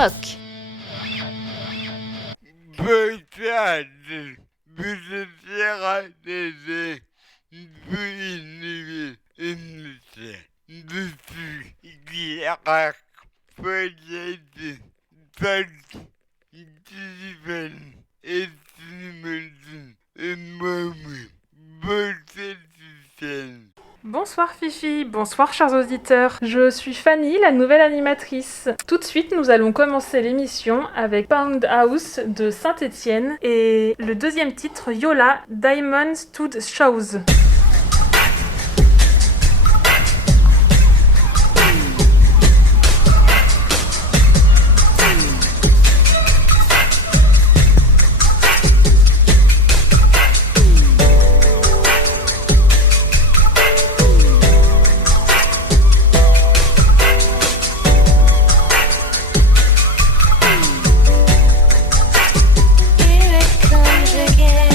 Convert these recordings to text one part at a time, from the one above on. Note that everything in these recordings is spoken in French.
rock. Peut-être buonasera delle inizia di raccogliere tanti differenti strumenti e momi musicieni. Bonsoir Fifi, bonsoir chers auditeurs. Je suis Fanny, la nouvelle animatrice. Tout de suite, nous allons commencer l'émission avec Pound House de Saint-Étienne et le deuxième titre, Yola, Diamonds to the Shows. Here it comes again.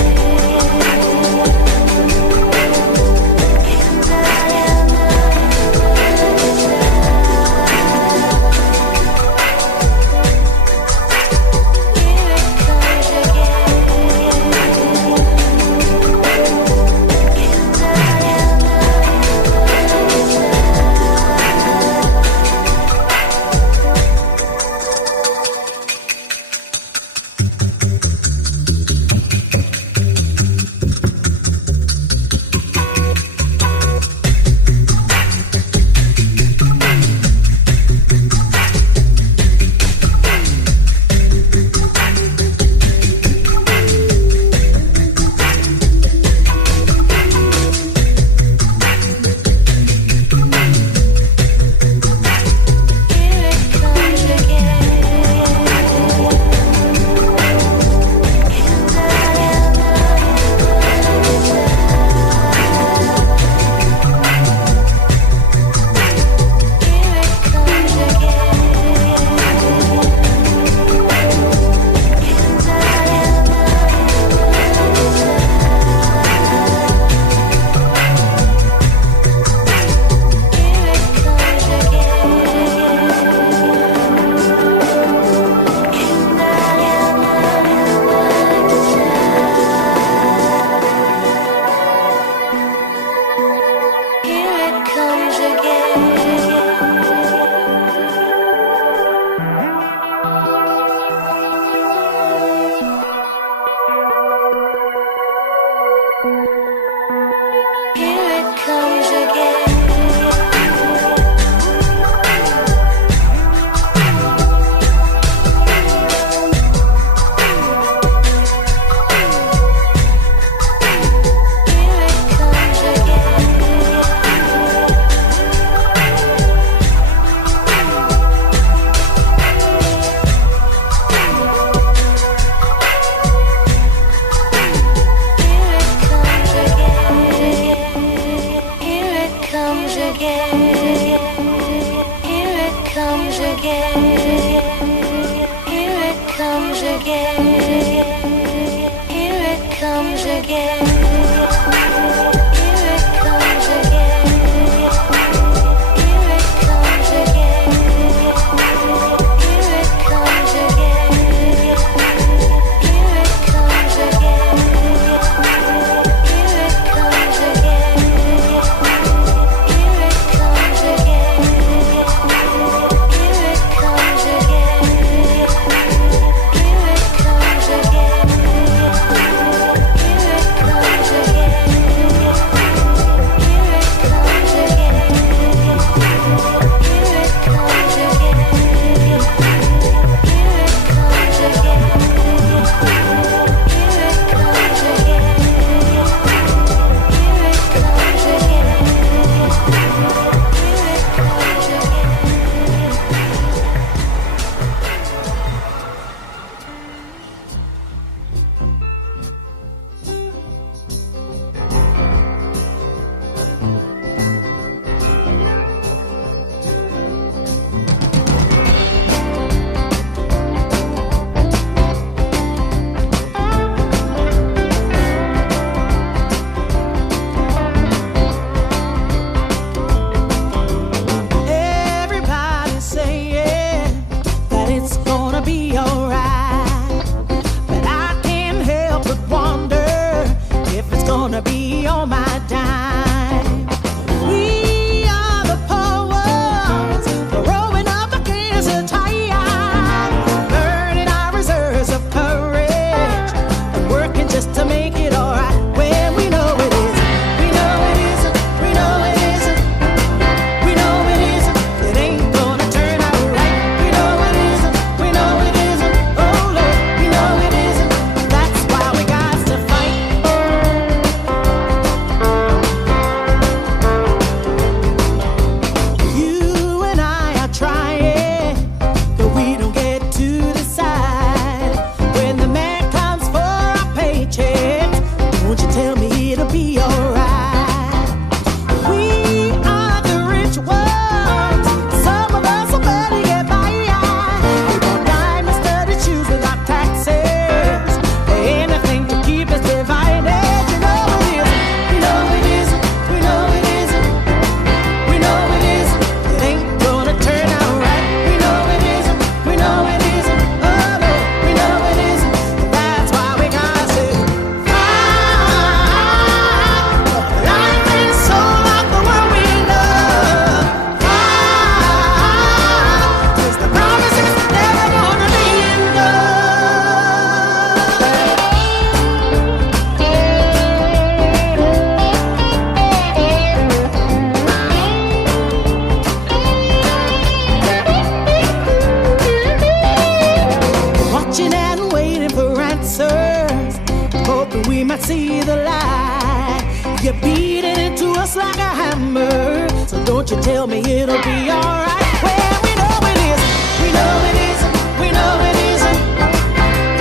we might see the light. You're beating into us like a hammer, so don't you tell me it'll be alright. Well, we know it isn't, we know it isn't, we know it isn't,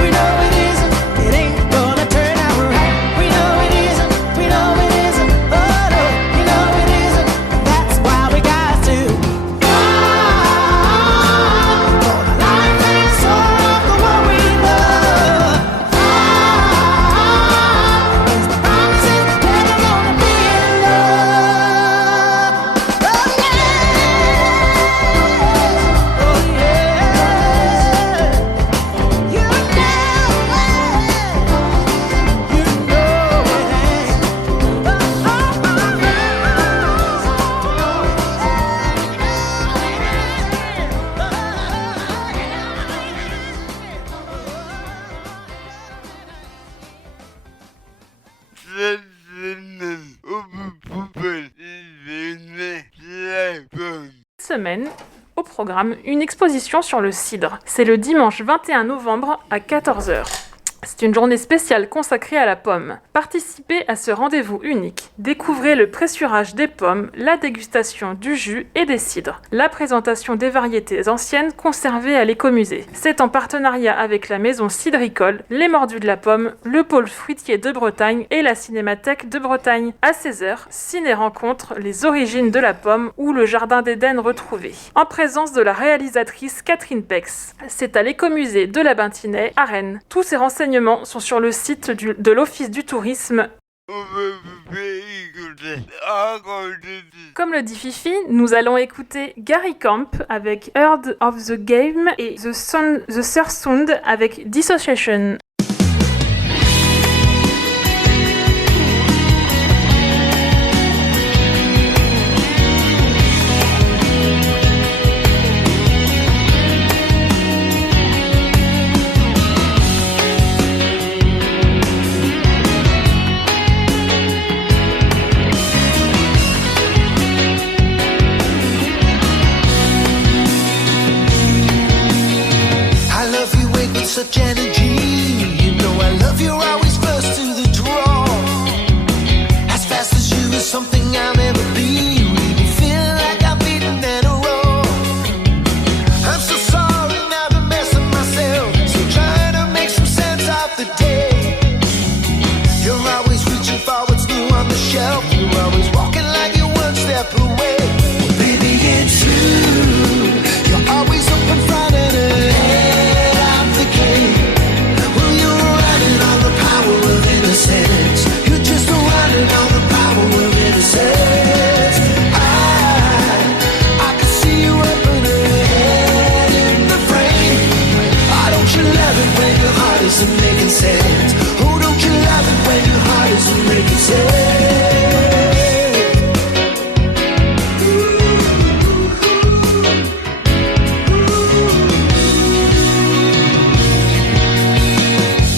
we know it isn't, it ain't gonna turn out right. We know it isn't, we know it isn't, oh no, we know it isn't, that's why we got to fight for the life and soul of the one we love. Fight is the promises that we're gonna be in love. Oh yeah, oh yeah, you know it, you know it ain't. Cette semaine, on vous propose la pomme. Cette semaine, au programme, une exposition sur le cidre. C'est le dimanche 21 novembre à 14h. C'est une journée spéciale consacrée à la pomme. Participez à ce rendez-vous unique. Découvrez le pressurage des pommes, la dégustation du jus et des cidres, la présentation des variétés anciennes conservées à l'écomusée. C'est en partenariat avec la maison cidricole, les Mordus de la Pomme, le pôle fruitier de Bretagne et la Cinémathèque de Bretagne. À 16h, ciné-rencontre Les origines de la pomme ou le jardin d'Éden retrouvé. En présence de la réalisatrice Catherine Pex. C'est à l'écomusée de la Bintinay à Rennes. Tous ces renseignements sont sur le site de l'Office du tourisme. On va vous faire écouter encore de Comme le dit Fifi, nous allons écouter Gary Camp avec Heard of the Game et The Third Sound avec Dissociation. I love you with such energy. You know I love you always first to the draw. As fast as you is something I'll never be. Really feeling like I'm beaten and a roar. I'm so sorry now the mess of myself. So trying to make some sense of the day. You're always reaching for what's new on the shelf. You're always walking like you're one step away. Well, baby, it's you. You're always up in front of the head of the game. Well, you're running on the power of innocence. You're just running on the power of innocence. I can see you up in the head in the frame. Oh, don't you love it when your heart isn't making sense? Oh, don't you love it when your heart isn't making sense?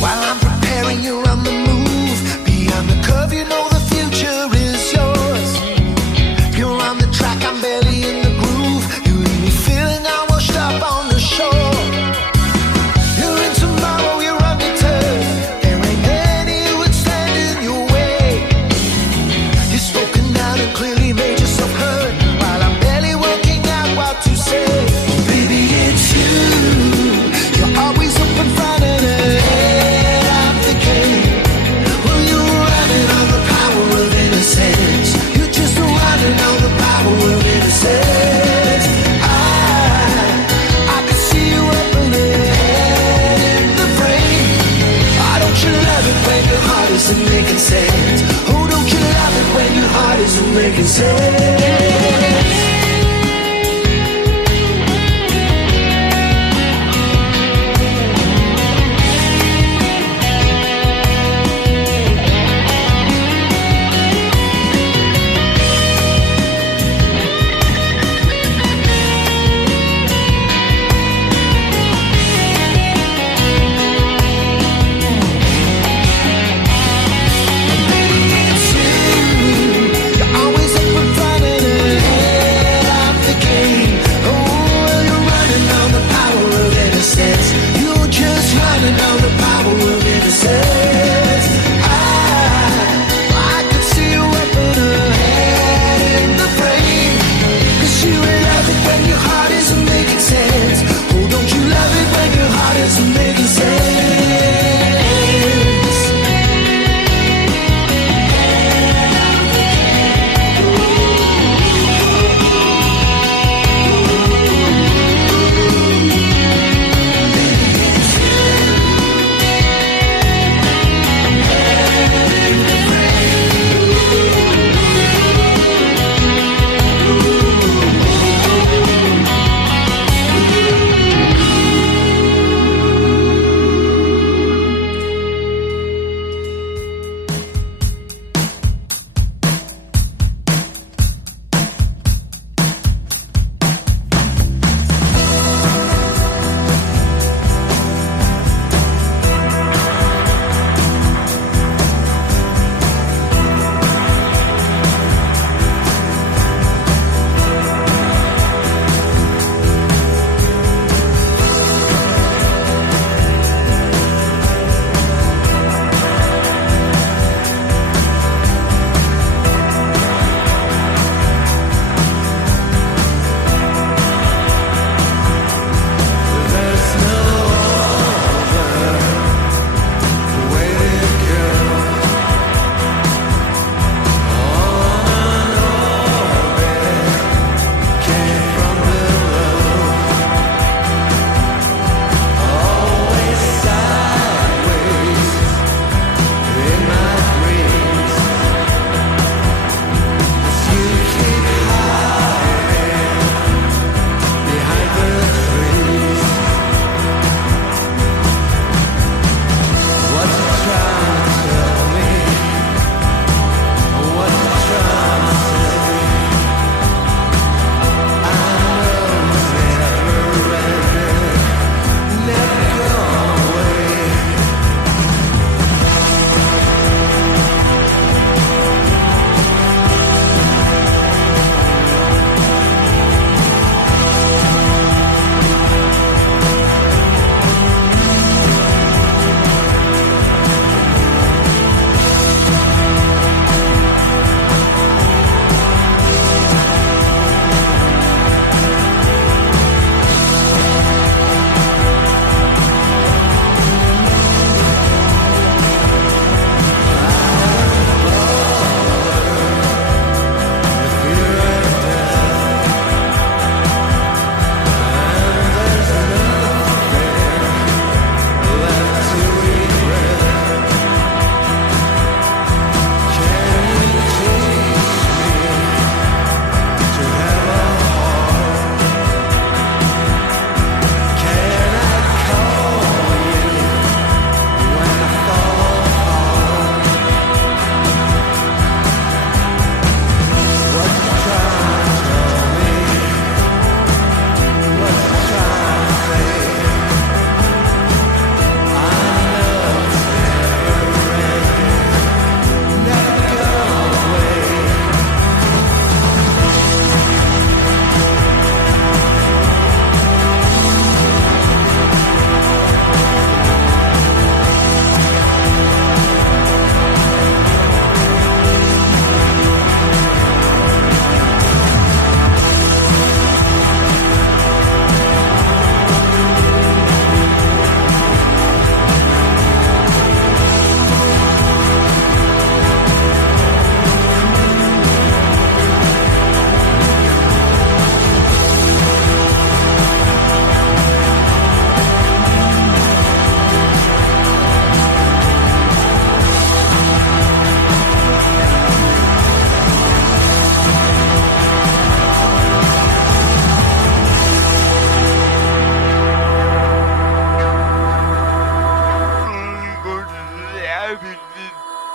While I'm preparing, you're on the move. Beyond the curve, you know the future is yours. You're on the track, I'm barely in the groove. You leave me feeling all washed up on the shore. You're in tomorrow, you're undeterred. There ain't many who would stand in your way. You've spoken out and clearly made yourself heard. While I'm barely working out what to say. Baby, it's you. You're always up in front of the head of the game. Well, you're running on the power of innocence. You're just running on the power of innocence. I can see you up in the head in the frame. Oh, don't you love it when your heart isn't making sense? Oh, don't you love it when your heart isn't making sense? Baby, it's you. You're always up in front of the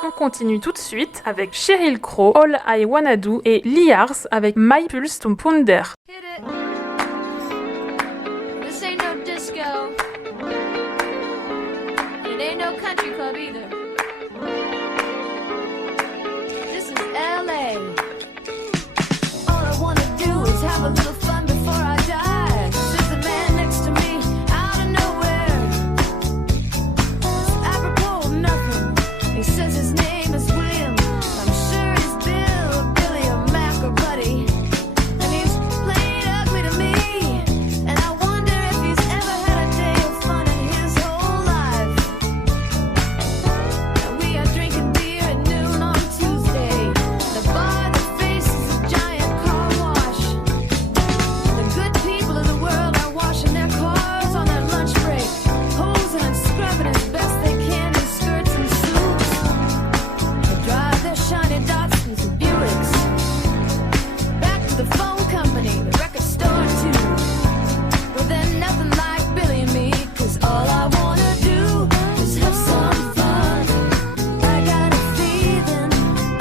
On continue tout de suite avec Sheryl Crow, All I Wanna Do et Liars avec My Pulse to Ponder. Hit it. This ain't no disco. It ain't no country club either. This is LA. All I wanna do is have a little fun before I die. There's a man next to me out of nowhere. It's apropos of nothing. He says his name is William. I'm sure he's Bill, Billy, or Mac or Buddy. And he's played ugly to me. And I wonder if he's ever had a day of fun in his whole life. And we are drinking beer at noon on Tuesday. The bar that faces a giant car wash. The good people of the world are washing their cars on their lunch break, posing and scrubbing as best they can in skirts and suits. They drive their shiny Datsuns and Buicks back to the phone company, the record store too. Well, they're nothing like Billy and me, 'cause all I wanna do is have some fun. I got a feeling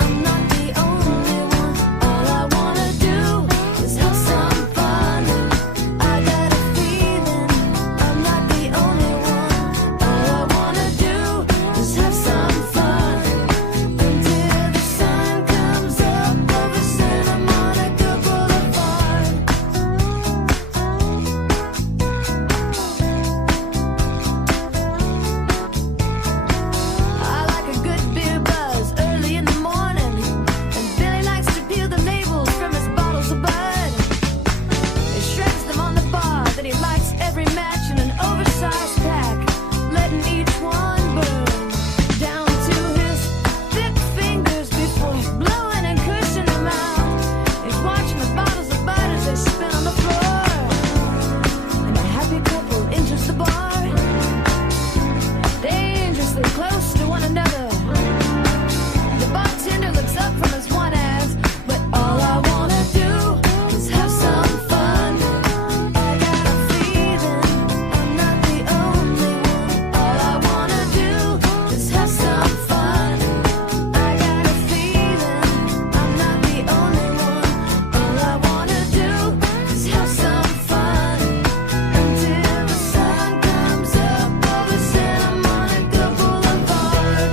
I'm not the only one. All I wanna do is have some fun. I got a feeling I'm not the only one. All I wanna do is have some fun until the sun comes up over Santa Monica Boulevard. I like a good beer buzz early in the morning, and Billy likes to peel the labels from his bottles of bud. He shreds them on the bar, then he lights every match in an oversized pack, letting each one burn down to his thick fingers before blowing and cushing them out. He's watching the bottles of bud as they spin on the floor, and a happy couple enters the bar, dangerously close to one another. The bartender looks up from his one ass, but all I wanna do is have some fun. I got a feeling I'm not the only one. All I wanna do is have some fun. I got a feeling I'm not the only one. All I wanna do is have some fun until the sun comes up over Santa Monica Boulevard.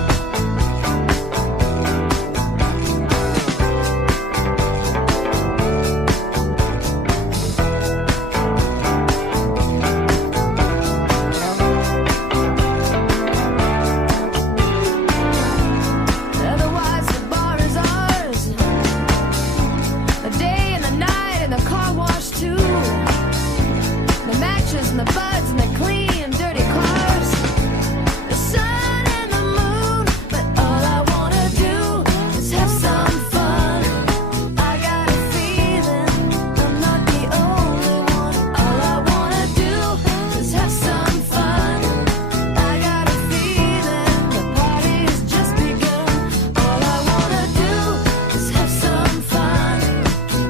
Otherwise the bar is ours. The day and the night and the car wash too. The matches and the buds and the clean dirty cars. The sun and the moon, but all I wanna do is have some fun. I got a feeling I'm not the only one. All I wanna do is have some fun. I got a feeling the party's just begun. All I wanna do is have some fun.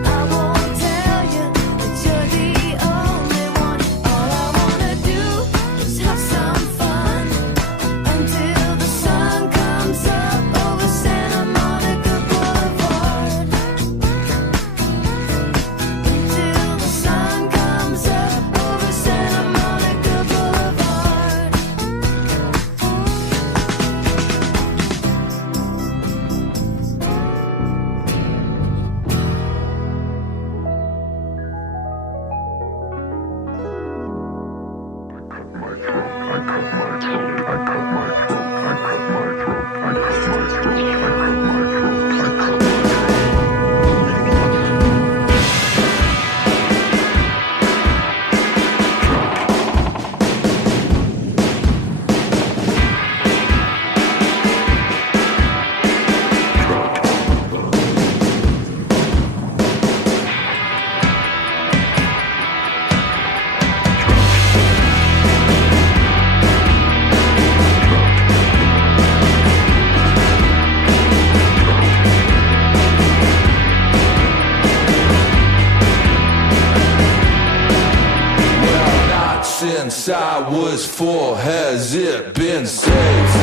I won't tell you that you're the only one. All I wanna do is have some fun until the sun comes up over Santa Monica Boulevard. Until the sun comes up over Santa Monica Boulevard. Since I was 4, has it been safe?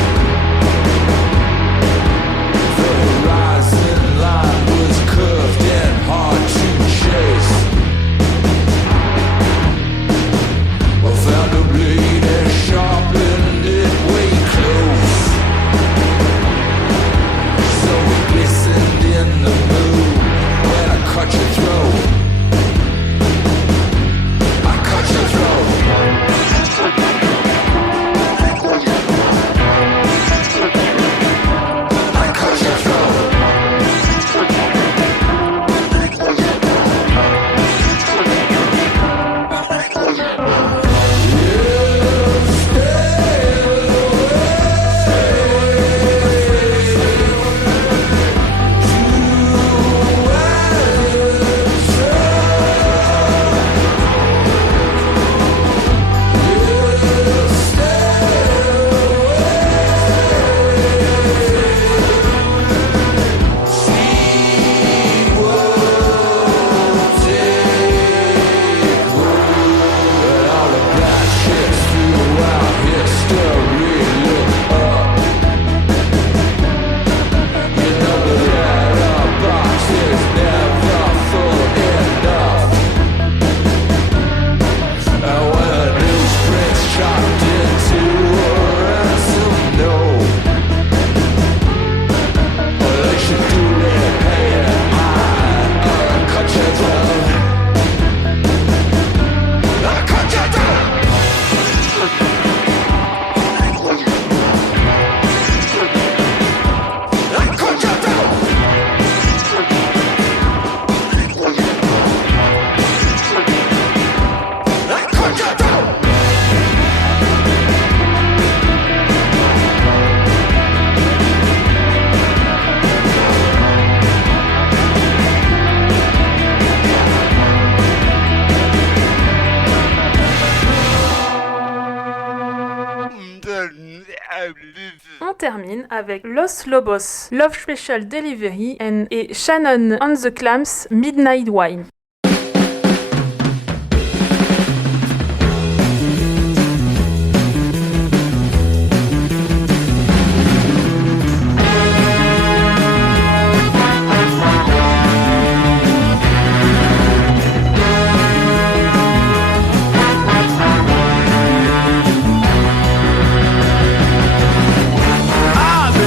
termine avec Los Lobos, Love Special Delivery et Shannon on the Clams, Midnight Wine.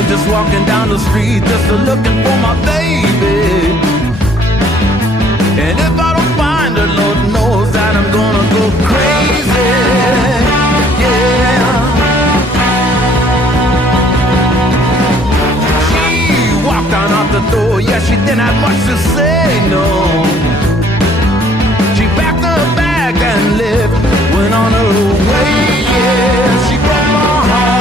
Just walking down the street, just looking for my baby. And if I don't find her, Lord knows that I'm gonna go crazy. Yeah. She walked on out the door, yeah, she didn't have much to say, no. She packed her bag and left, went on her way, yeah. She broke my heart.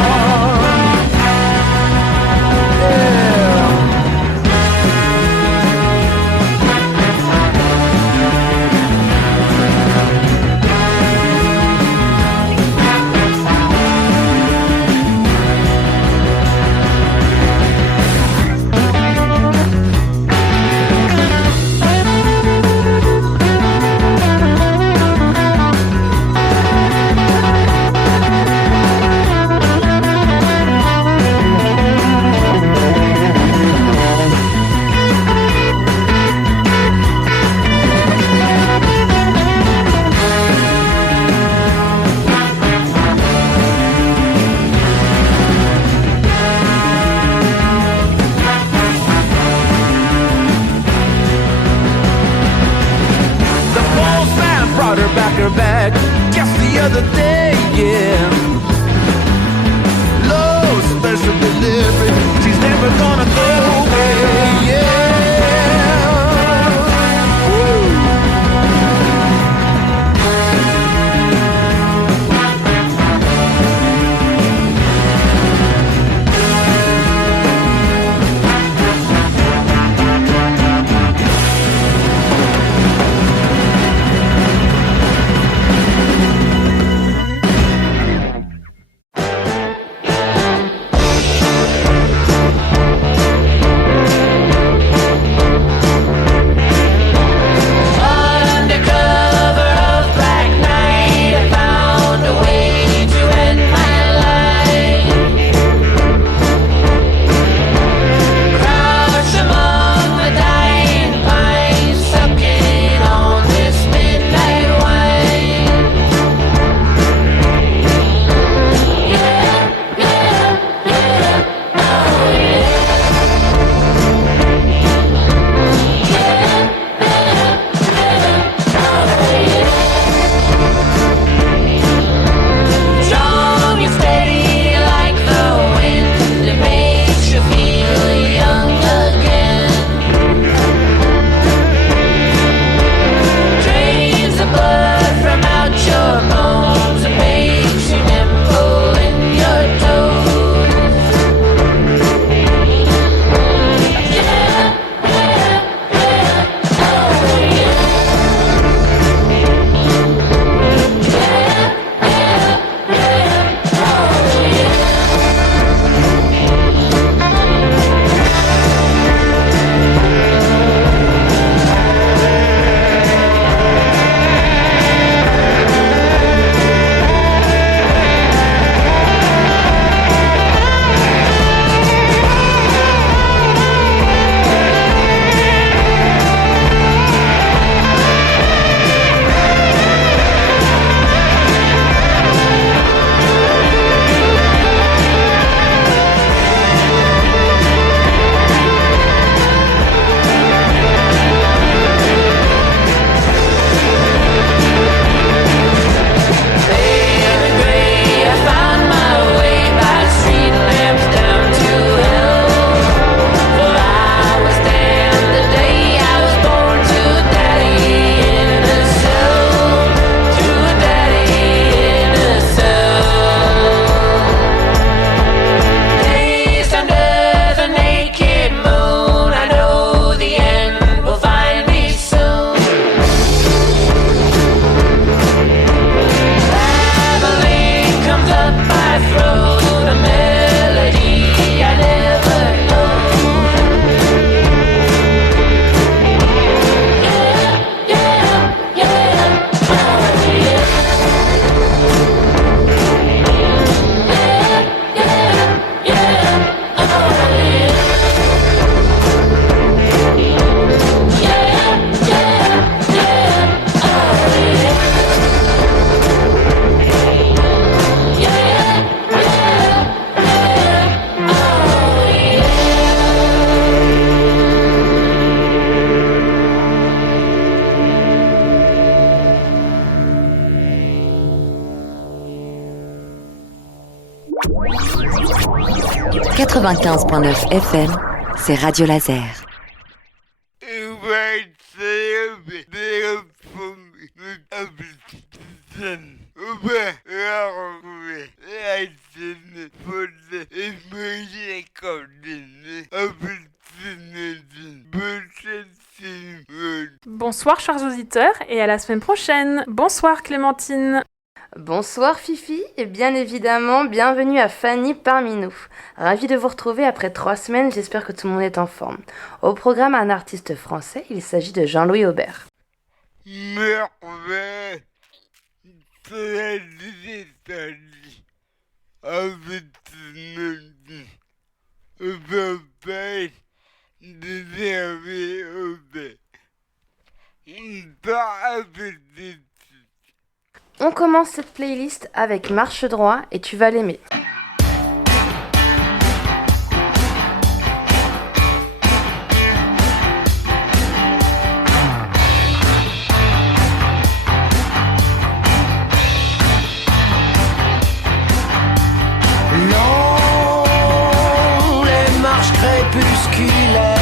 Her back just the other day, yeah. Low special delivery, she's never gonna go away, yeah. Woo. 95.9 FM, c'est Radio Laser. Bonsoir chers auditeurs et à la semaine prochaine. Bonsoir Clémentine. Bonsoir Fifi et bien évidemment bienvenue à Fanny parmi nous. Ravie de vous retrouver après 3 semaines, j'espère que tout le monde est en forme. Au programme un artiste français, il s'agit de Jean-Louis Aubert. On commence cette playlist avec Marche droit et tu vas l'aimer. Long, les marches crépusculaires.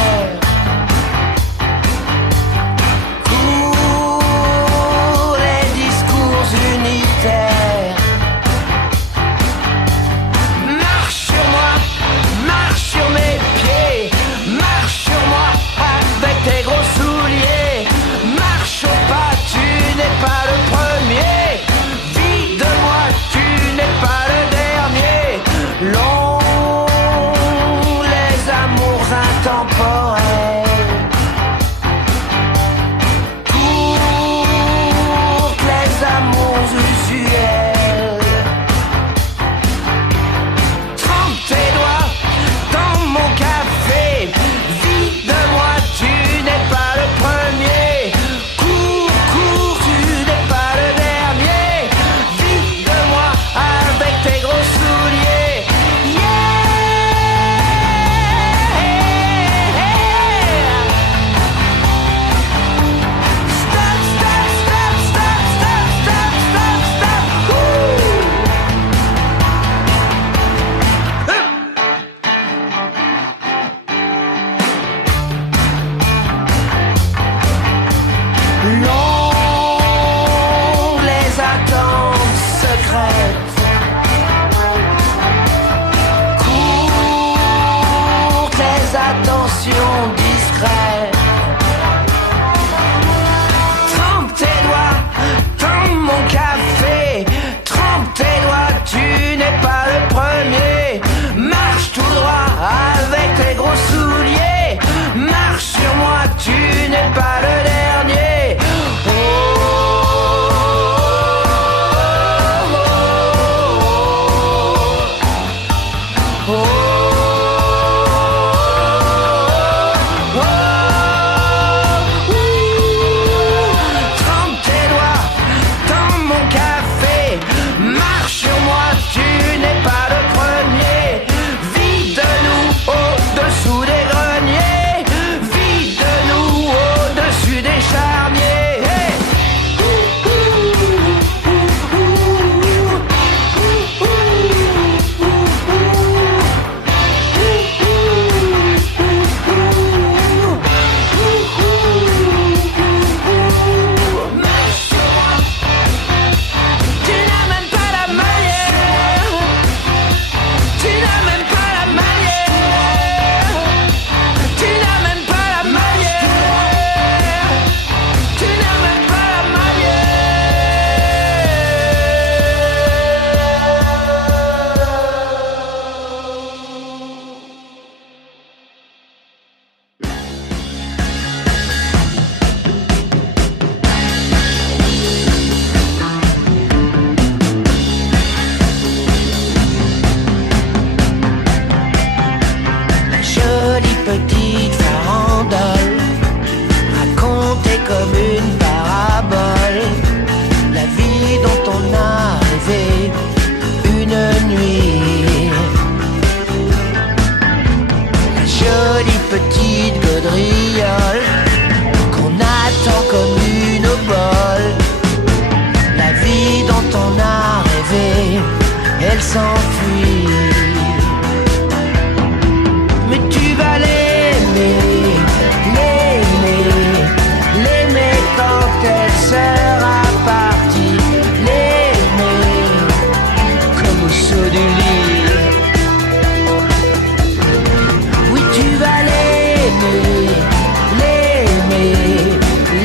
elle s'enfuit.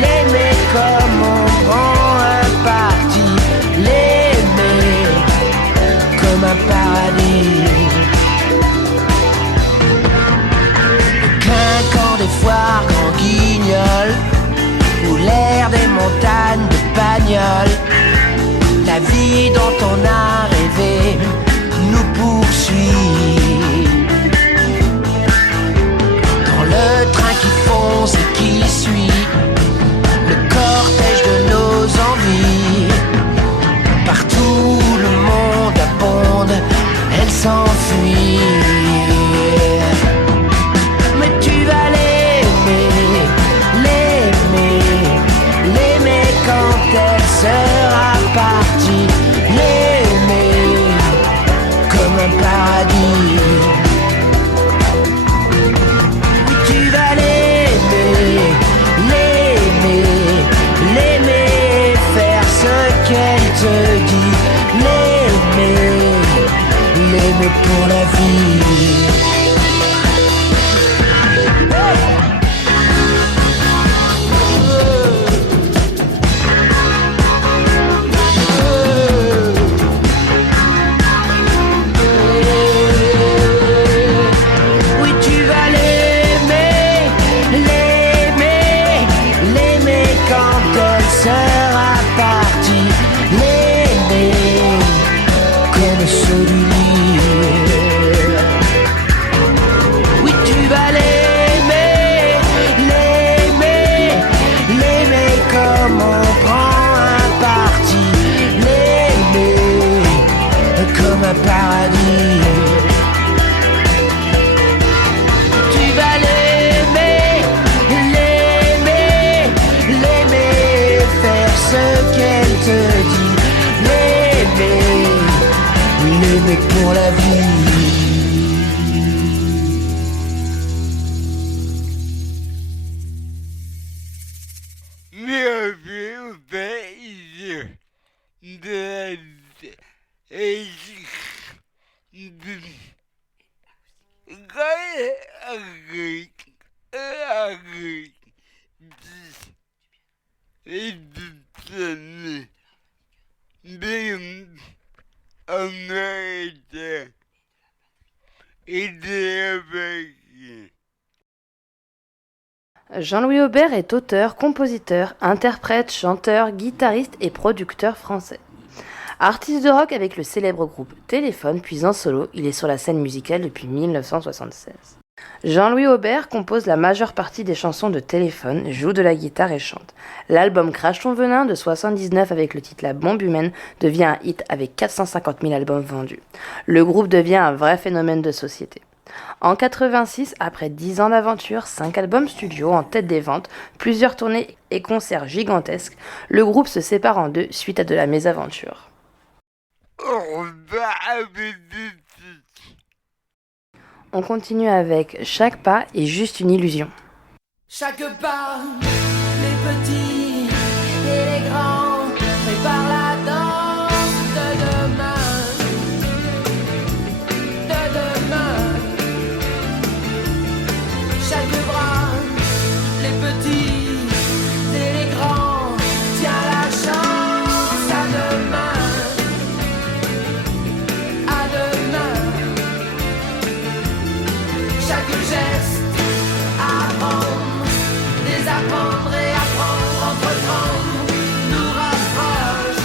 l'aimer comme on prend un parti, l'aimer comme un paradis. Le clinquant des foires grand guignol, ou l'air des montagnes de Pagnol, la vie dont on a rêvé nous poursuit. Dans le train qui fonce et qui suit le cortège de nos envies, partout le monde abonde, elle s'enfuit. Mais tu vas l'aimer, l'aimer quand elle sera partie, l'aimer comme un paradis. Oui, tu vas l'aimer, faire ce qu'elle te dit, l'aimer pour la vie. Sera parti, l'aimer comme celui-là. Oui, tu vas l'aimer comme on prend un parti, l'aimer comme un paradis. Tu vas ce qu'elle te dit, l'aimer pour la vie. Jean-Louis Aubert est auteur, compositeur, interprète, chanteur, guitariste et producteur français. Artiste de rock avec le célèbre groupe Téléphone, puis en solo, il est sur la scène musicale depuis 1976. Jean-Louis Aubert compose la majeure partie des chansons de Téléphone, joue de la guitare et chante. L'album Crache ton venin de 79 avec le titre La bombe humaine devient un hit avec 450 000 albums vendus. Le groupe devient un vrai phénomène de société. En 86, après 10 ans d'aventure, 5 albums studio en tête des ventes, plusieurs tournées et concerts gigantesques, le groupe se sépare en deux suite à de la mésaventure. On continue avec Chaque pas est juste une illusion. Chaque pas, les petits et les grands préparent la danse de demain. De demain. Chaque bras, les petits et les grands, tient la chance à demain. À demain. Chaque geste, apprendre, désapprendre et apprendre, entreprendre, nous rapproche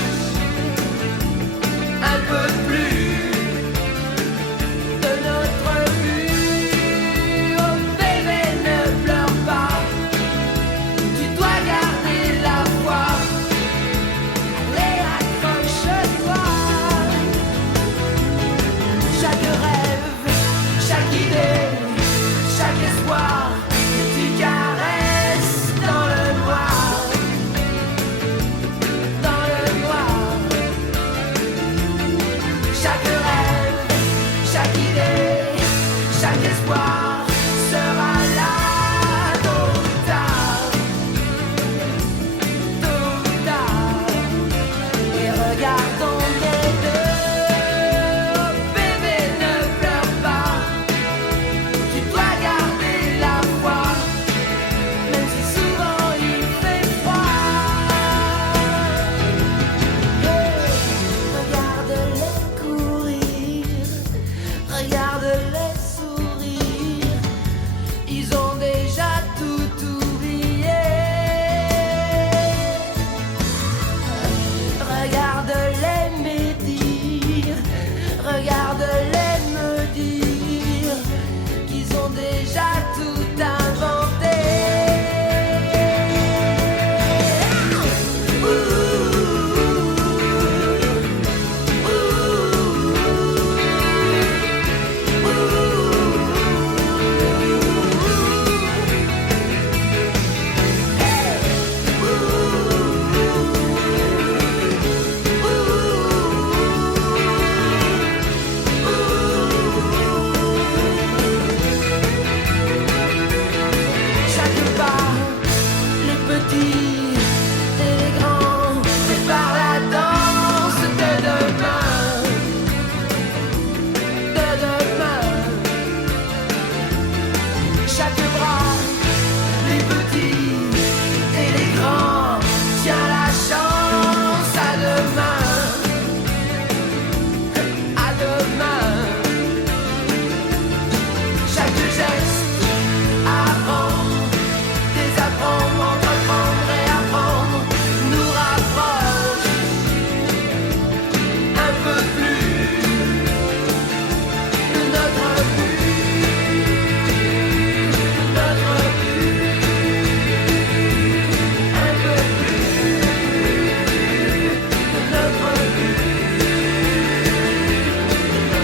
déjà tout inventé. Chaque pas, les petits et les grands préparent la danse de demain, de demain. Chaque bras, les petits et les grands tient la chance à demain, à demain. Chaque geste apprend, désapprend, entreprendre et apprendre nous rapproche un peu plus de notre but, notre but, un peu plus de notre but.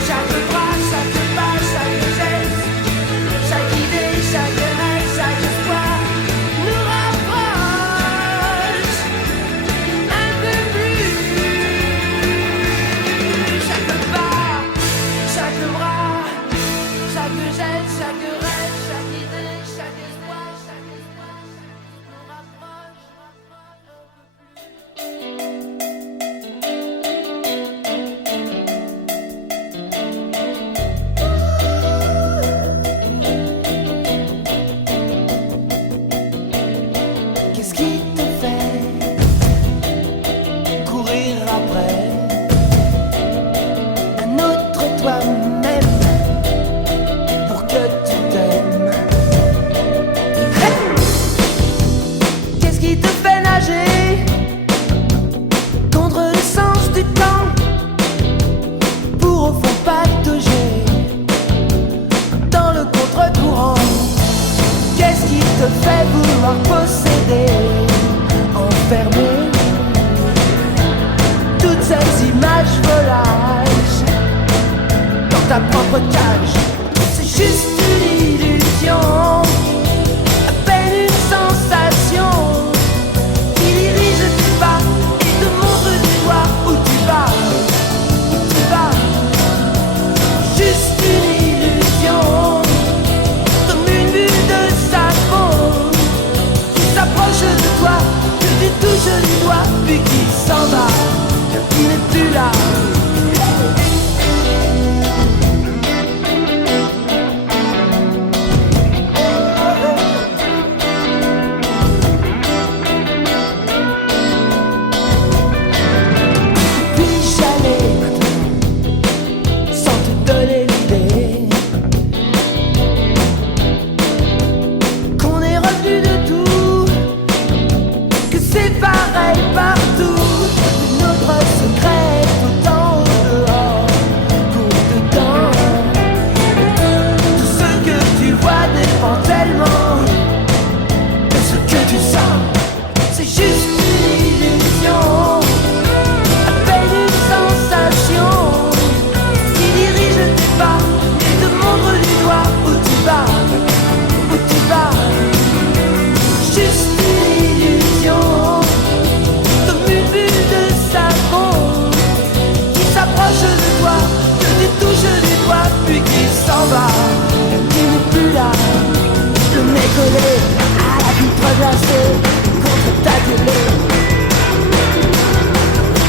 Chaque bras, chaque pas, chaque geste, chaque idée, chaque rêve, chaque espoir nous rapproche un peu plus. Chaque pas, chaque bras, chaque geste, chaque rêve, chaque idée, chaque espoir nous rapproche un peu plus. Qu'est-ce qui te fait courir après un autre toi-même pour que tu t'aimes? Hey! Qu'est-ce qui te fait nager contre le sens du temps pour au fond patauger dans le contre-courant? Qu'est-ce qui te fait vouloir posséder, enfermer toutes ces images volages dans ta propre cage? C'est juste une illusion, à peine une sensation qui dirige tes pas et te montre du doigt où tu vas, où tu vas. Juste une illusion, comme une bulle de savon qui s'approche de toi, que tu touches du doigt, puis qui s'en va, qui n'est plus là. Puis-je aller maintenant, sans te donner l'idée qu'on est revenu de tout, que c'est pareil partout, que notre secret est autant au dehors qu'au dedans. Tout ce que tu vois dépend tellement de ce que tu sens. C'est juste une illusion, à peine une sensation qui dirige tes pas et te montre du doigt où tu vas, où tu vas. Juste une illusion, comme une bulle de savon qui s'approche de toi, que tu touches du doigt, puis qui s'en va, qui n'est plus là. Le mécollé à la vitre glacée contre ta télé.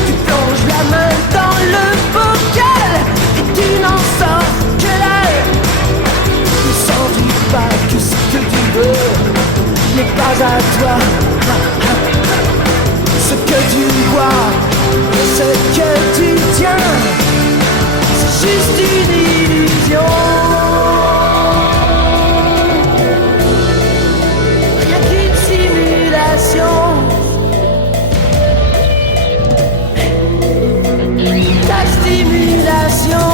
Tu plonges la main dans le bocal et tu n'en sors que l'air. Ne sens-tu pas que ce que tu veux n'est pas à toi? Ce que tu vois, ce que tu tiens, c'est juste une illusion. Rien qu'une simulation. Ta stimulation.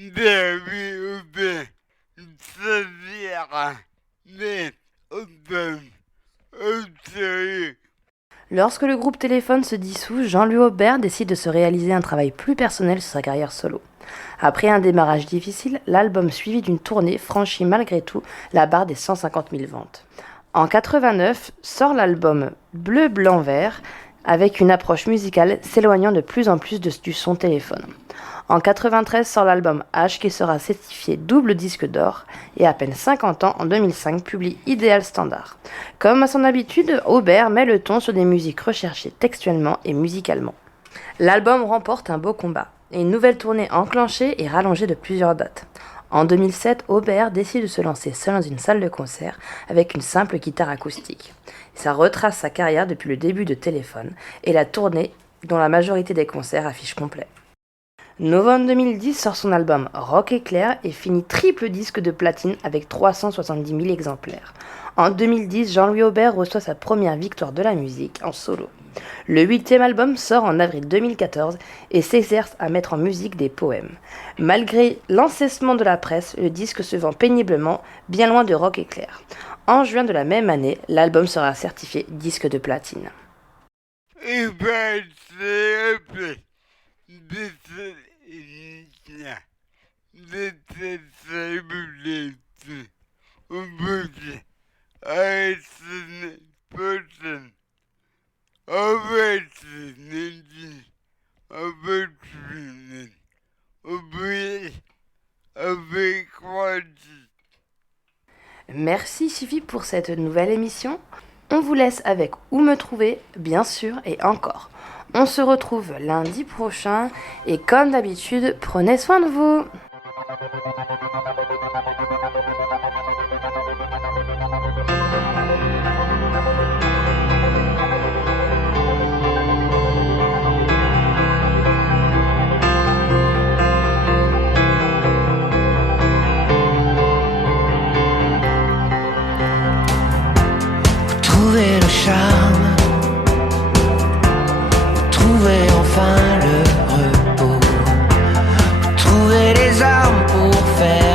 David Aubert, c'est-à-dire net album, sérieux. Lorsque le groupe Téléphone se dissout, Jean-Louis Aubert décide de se réaliser un travail plus personnel sur sa carrière solo. Après un démarrage difficile, l'album suivi d'une tournée franchit malgré tout la barre des 150 000 ventes. En 89 sort l'album Bleu, Blanc, Vert avec une approche musicale s'éloignant de plus en plus du son Téléphone. En 93 sort l'album H qui sera certifié double disque d'or et à peine 50 ans, en 2005, publie Idéal Standard. Comme à son habitude, Aubert met le ton sur des musiques recherchées textuellement et musicalement. L'album remporte un beau combat et une nouvelle tournée enclenchée et rallongée de plusieurs dates. En 2007, Aubert décide de se lancer seul dans une salle de concert avec une simple guitare acoustique. Ça retrace sa carrière depuis le début de Téléphone et la tournée dont la majorité des concerts affiche complet. Novembre 2010 sort son album Rock Éclair et finit triple disque de platine avec 370 000 exemplaires. En 2010, Jean-Louis Aubert reçoit sa première victoire de la musique en solo. Le 8e album sort en avril 2014 et s'exerce à mettre en musique des poèmes. Malgré l'encensement de la presse, le disque se vend péniblement, bien loin de Rock Éclair. En juin de la même année, l'album sera certifié disque de platine. Et ben, c'est Merci Fifi pour cette nouvelle émission. On vous laisse avec Où me trouver, bien sûr, et encore. On se retrouve lundi prochain et comme d'habitude, prenez soin de vous. Trouver le charme, trouver enfin le repos, trouver les armes pour faire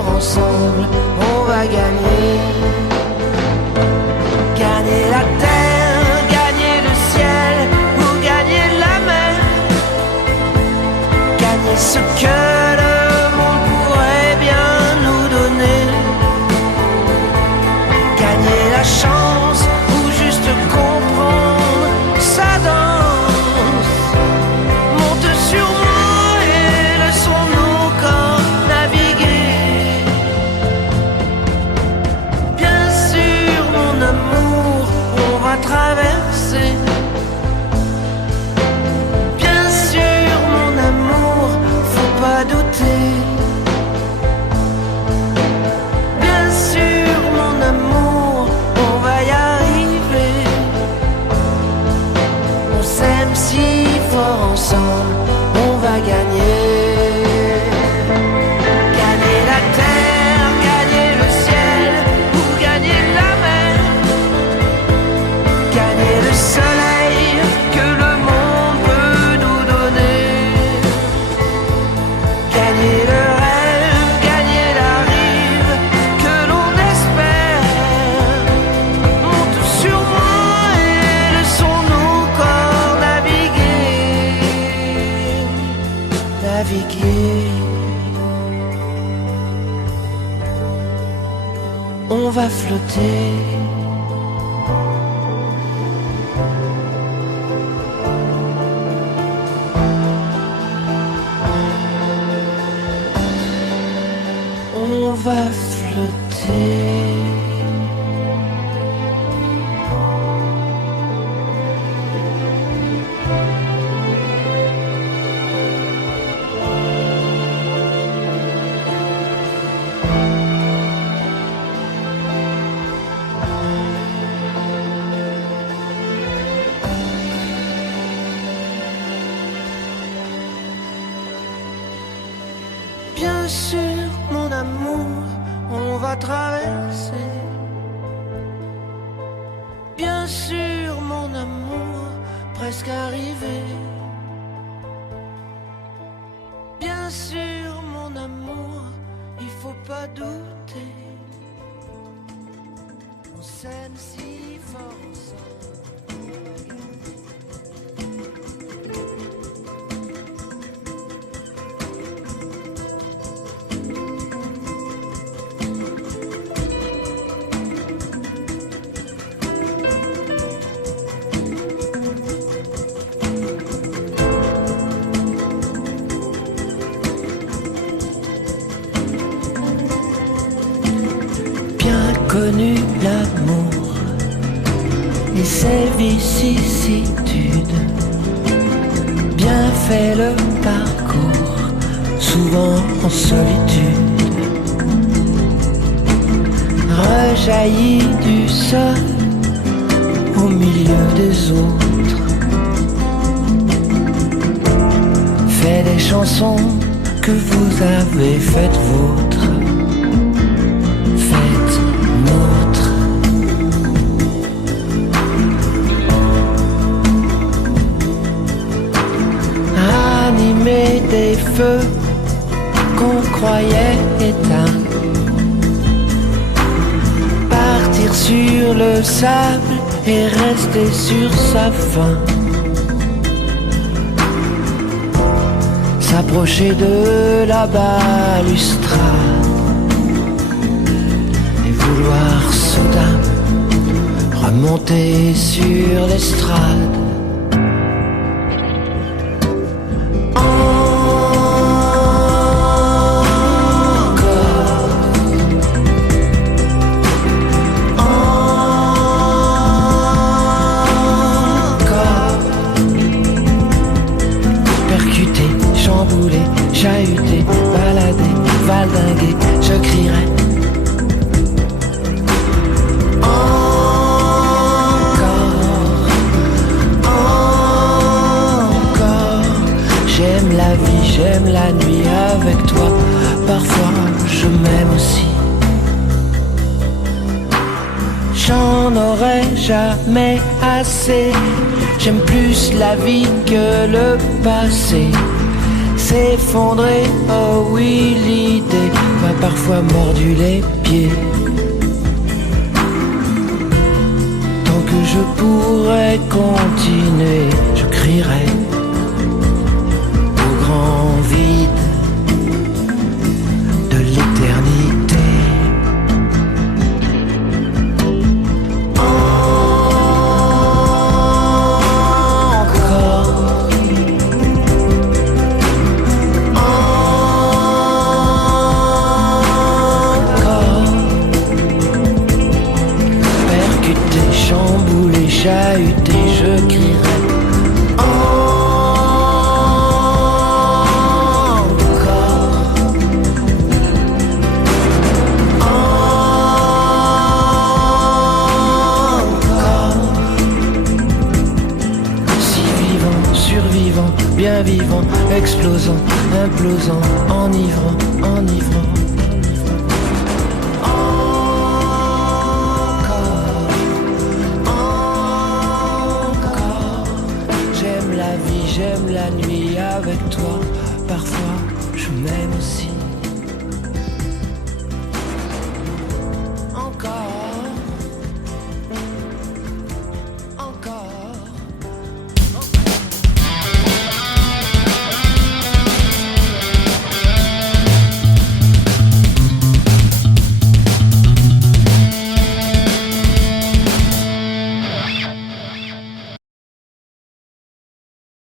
fort ensemble, on va gagner. Gagner la terre, gagner le ciel ou gagner la mer. Gagner ce que le monde pourrait bien nous donner. Gagner la chance ou juste comprendre sa danse. Monte sur moi et laissons nos corps naviguer. Bien sûr mon amour, on va traverser. Bien sûr mon amour, faut pas douter. Bien sûr mon amour, on va y arriver. On s'aime si fort ensemble, on va gagner. Gagner la terre, gagner le ciel ou gagner la mer. Gagner le soleil que le monde peut nous donner. Gagner le rêve, gagner la rive que l'on espère. Monte sur moi et laissons nos corps naviguer. Naviguer. On va flotter. On va flotter. Bien sûr, mon amour, on va traverser. Bien sûr, mon amour, presque arrivé. Bien sûr, mon amour, il faut pas douter. On s'aime si fort ensemble. Bien connu l'amour et ses vicissitudes, bien fait le parcours, souvent en solitude, rejailli du sol au milieu des autres, fait des chansons que vous avez faites vôtres. Des feux qu'on croyait éteints, partir sur le sable et rester sur sa faim, s'approcher de la balustrade et vouloir soudain remonter sur l'estrade. Chahuté, baladé, valdingué, je crierai encore. J'aime la vie, j'aime la nuit avec toi. Parfois je m'aime aussi. J'en aurai jamais assez. J'aime plus la vie que le passé. s'effondrer. Oh oui, l'idée m'a parfois mordu les pieds. Tant que je pourrais continuer, je crierai au grand vide de l'éternité. Chahuté, je crierai encore, encore. Si vivant, survivant, bien vivant, explosant, implosant, enivrant, enivrant. J'aime la nuit avec toi, parfois je m'aime aussi.